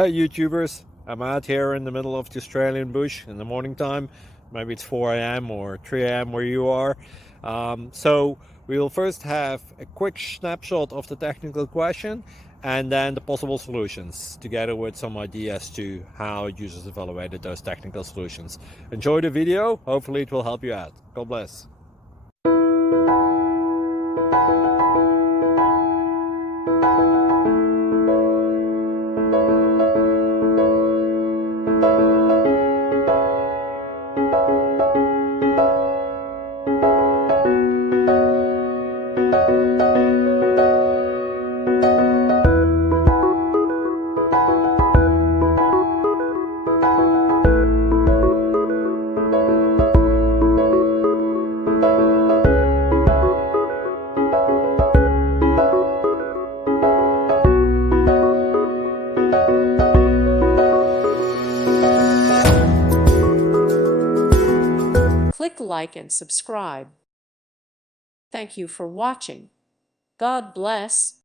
Hey YouTubers, I'm out here in the middle of the Australian bush in the morning time. Maybe it's 4 a.m. or 3 a.m. where you are. So we'll first have a quick snapshot of the technical question and then the possible solutions, together with some ideas to how users evaluated those technical solutions. Enjoy the video, hopefully it will help you out. God bless. Click like and subscribe. Thank you for watching. God bless.